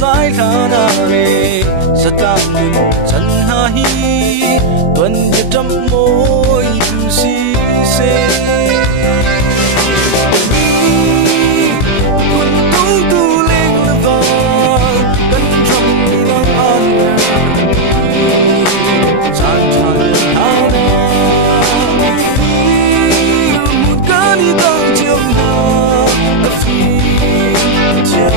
Sai thana re satang chan ha hi tuan ye tam moi tu si se kun tu leng la va kan chom ni lang an chan chan thana mut kan ni dang chiam na a fi chia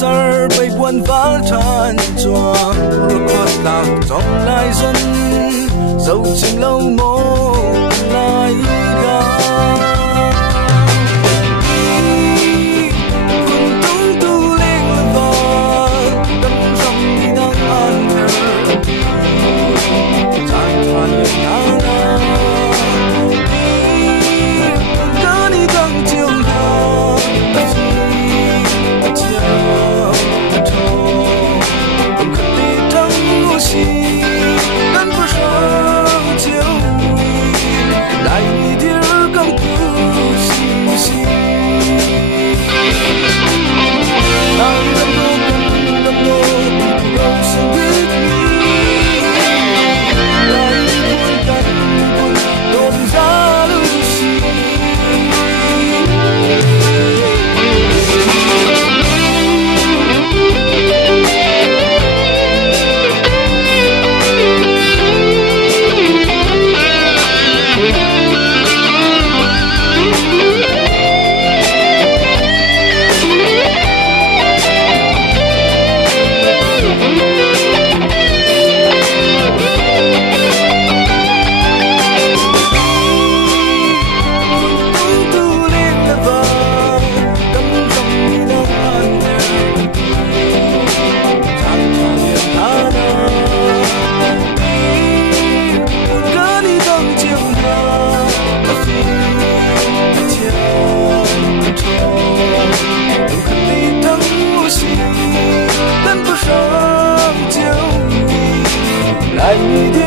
sar bay buồn vã than choang rực hót lạc trong lai dân dấu chim lâu mô lai ga kun tung tu lên va tâm trong đi đang an thờ chan phan na na đã đi đang chiều na I need